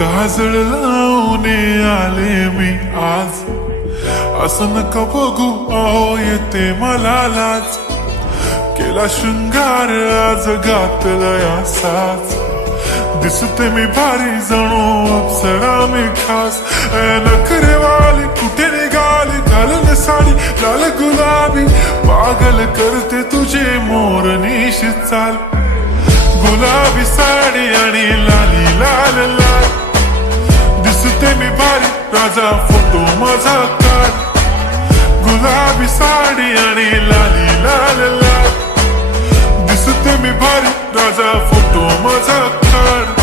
काजळ लावून आले मी आज, असं नका बघू अहो येते मला लाज. केला शृंगार आज घातलाय असाच, दिसते मी भारी जणू अप्सरा मी खास. नखरेवाली कुठे निघाली घालून साडी लाल गुलाबी, पागल करते तुझे मोरनीश चाल. गुलाबी साडी आणि लाली लाल लाल, दिसते मी भारी राजा फोटो माझा काढ. गुलाबी साडी आणि लाली लाल लाल, दिसते मी भारी राजा फोटो माझा काढ.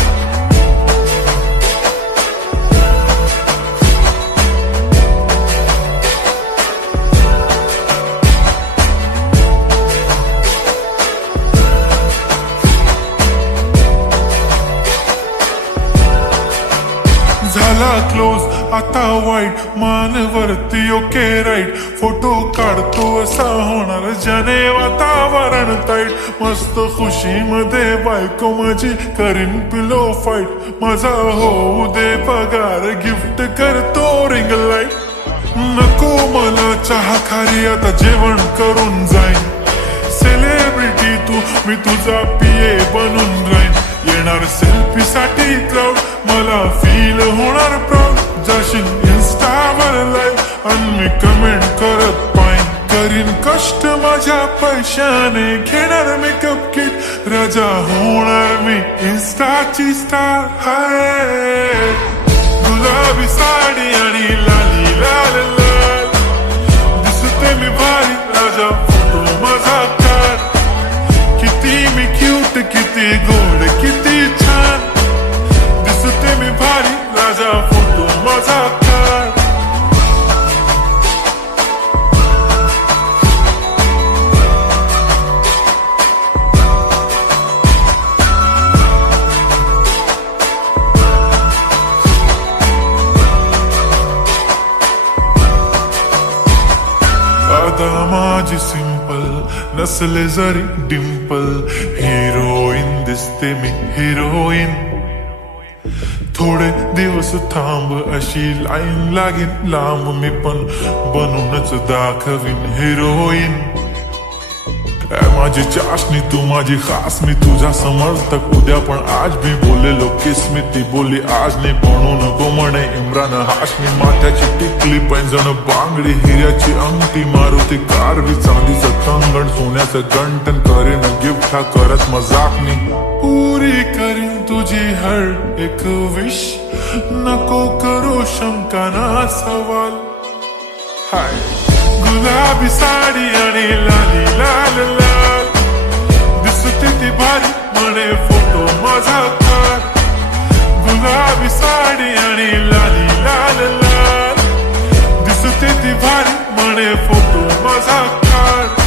झाला क्लोज आता वाईट, मान वरती ओके राईट. फोटो काढतो असा होणार ज्याने वातावरण ताईट. मस्त खुशी मध्ये बायको माझी करीन पिलो फाईट. माझा होऊ दे पगार गिफ्ट करतो रिंग लाईट. नको मला चहा खारी आता जेवण करून जाईन. सेलिब्रिटी तू मी तुझा पिये बनून राहीन. येणार सेल्फी साठी क्राऊड मला फील होणार प्राऊड. जाशील इन्स्टावर लाईव्ह आणि मी कमेंट करत पाईन. करीन कष्ट माझ्या पैशाने घेणार मेकअप किट. राजा होणार मी इन्स्टाची स्टार. हाय गुलाबी साडी आणि लाली लाल लाल, दिसते मी भारी राजा फोटो माझा काढ. किती मी क्यूट किती गोड किती छान, दिसते मी भारी राजा फोटो माझा काढ. आता माझी सिंपल नसले जरी डिंपल, हिरोईन दिसते मी हिरोईन. थोडे दिवस थांब अशी लाईन लागेल लांब, मी पण बनूनच दाखवीन हिरोईन. माझी चाशनी तू माझी खास, मी तुझा समर्थक उद्या पण आज भी बोलेलो किस्मी. ती बोली आज नाही बनू नको म्हणे इम्रान हाशमी. माथ्याची टिकली पैंजण बांगडी हिऱ्याची अंगठी, मारुती कारवी चांदीचं कंगण सोन्याचं गंटन. करीन गिफ्ट हा करत मजाकनी, पुरी करीन तुझी हर एक विश. नको करू शंका ना सवाल. हाय गुलाबी साडी आणि लाली लाल लाल, दिसते ती भारी म्हणे फोटो माझा काढ. गुलाबी साडी आणि लाली लाल लाल, दिसते ती भारी म्हणे फोटो माझा काढ.